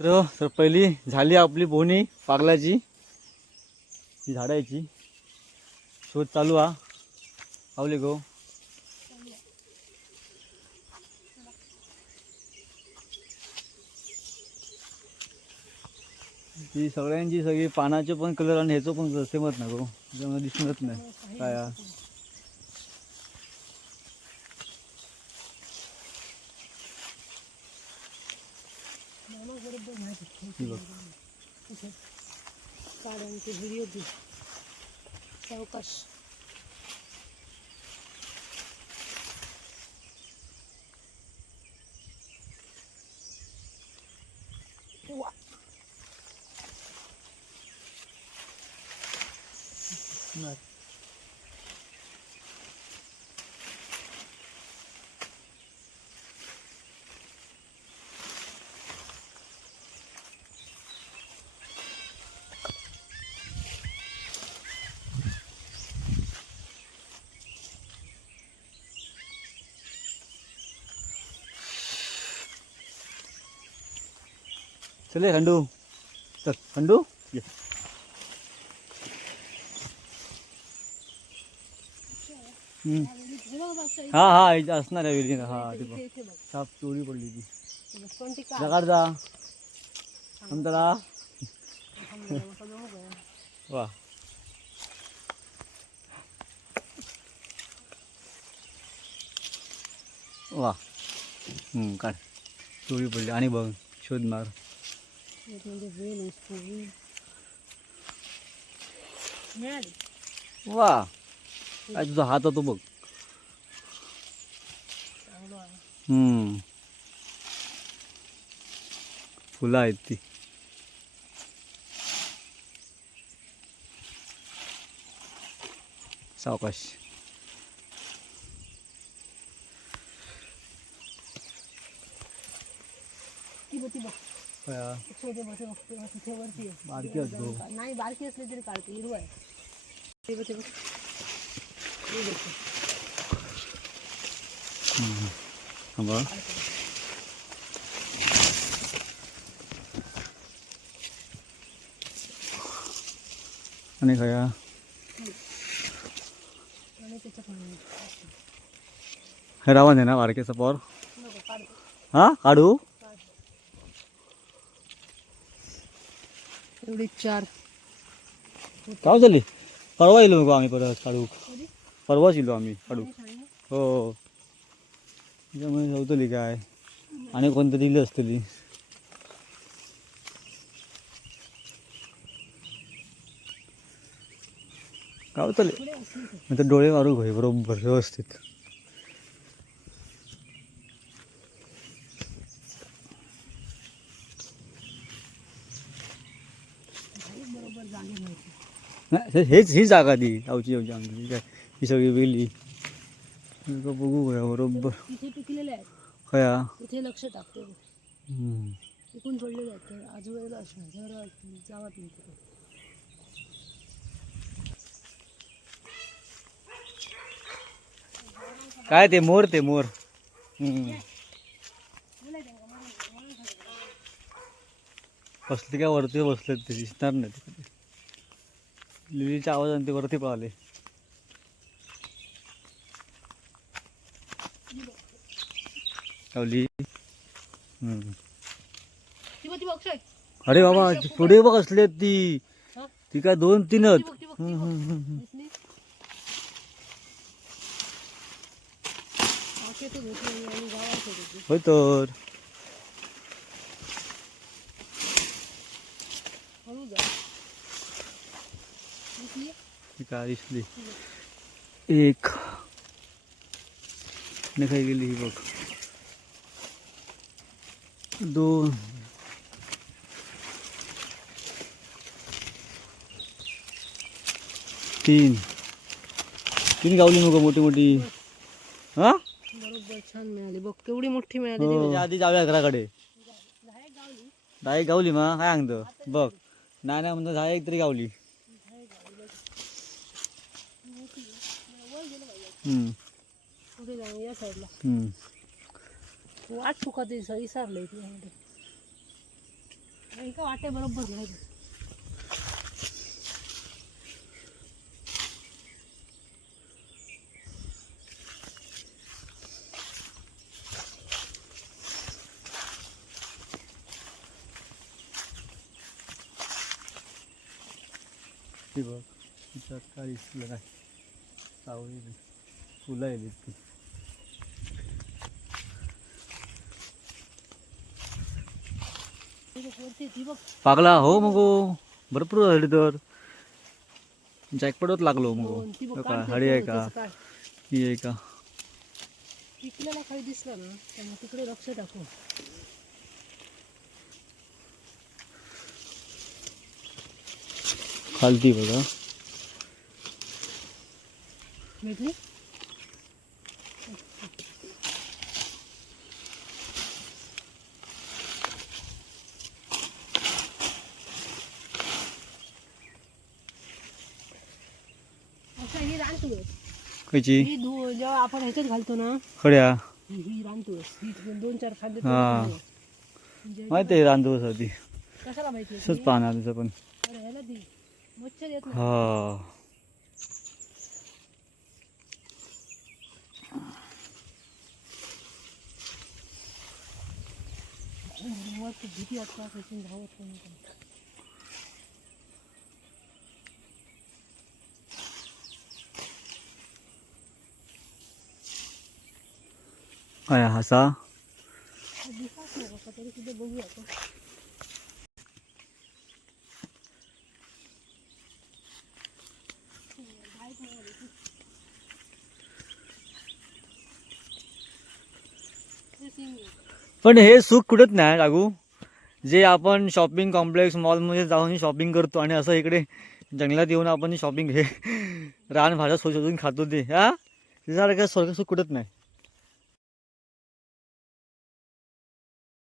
तर पहिली झाली आपली बोनी पागलाची, ही झाडायची शोध चालू हा. आवले गो ती सगळ्यांची सगळी पानाचे पण कलर आणि ह्याचं पण सेमच ना गो, त्याच्यामध्ये दिसत नाही काय हा. सावकाश चले खंडू, चल खंडू ये. हा हा इथे असणार आहे वेली. हा ते साप चोरी पडली ती. जगाड जा अंतरा वा. वा काढ, चोरी पडली आणि बघ शोध मार. वा काय तुझा हात होतो बघ. फुलं आहेत ती. सावकाश बारकी असतो नाही, बारकी असली तरी काढते. हिरवा आहे. आणि खया हे रावण आहे ना बारकेचा पॉर. हा काढू एवढी 4 काय झाली. परवा येलो आम्ही परत काढू. परवाच येलो आम्ही काढू. हो त्याच्यामुळे नव्हतली काय आणि कोणतं दिली असतली. गावतले नंतर डोळे मारू घे बरोबर व्यवस्थित. हेच ही जागा ती गावची आमची काय ही सगळी वेली बघू गया बरोबर. इथे पिकलेले आहेत खया इथे लक्ष टाकते. इकून सोडलेले आहेत तर आजूबाजूला असणार जावा तिथे. काय ते मोर, ते मोर बसले काय वरती बसले ते दिसणार नाही तिकडे. लिलीचा आवाज आणि ते वरती पळाले. कावली. अरे बाबा पुढे बघ असले ती. ती काय 2-3च. होय तर काय दिसली एक खाई गेली ही बघ. 2 3 गावली मग मोठी मोठी. हा बरोबर छान मिळाली बघ केवढी मोठी मिळाली. आधी जाऊया घराकडे. 10 गावली मग काय सांगतो बघ. नाही नाही म्हणतो 10 एक तरी गावली. पुढे जाऊ या साईडला. वाट चुका ते विसरलंय. एका वाटे बरोबर नाही. ती बघ तिच्यात काळी फुलं नाही, सावळी फुलं येली ती. वरती ती बघ. पागला हो मग भरपूर झाली तर जॅकपॉटच लागलो मग. दोन, ती बघ, हो का काढते हळी आहे तो, का त्याचं काय. ही आहे का? पिकलेला काही दिसला ना त्यामुळे तिकडे लक्ष टाकू. खालती बघा भेटली. अच्छा ही रानतुळस. कशी ही जेव्हा आपण ह्याच्यात घालतो ना खड्या ही रानतुळस. ही 2-4 खाल्ले हा. म्हणजे माहिती आहे रांधूस ती कशाला माहिती आहे असंच ती? पाहणार तिचं पण. अरे ह्याला दी मच्छर येत नाही. हा मग भीती वाटते कशी धावत नाही. काय हसा दिसाच नाही बघा तरी सुद्धा बघूया आपण. पण हे सुख कुठंच नाही लागू. जे आपण शॉपिंग कॉम्प्लेक्स मॉलमध्ये जाऊन शॉपिंग करतो आणि असं इकडे जंगलात येऊन आपण शॉपिंग हे रान भाज्या शोधून खातो ते हा त्याच्यासारखं स्वर्ग सुख कुठंच नाही.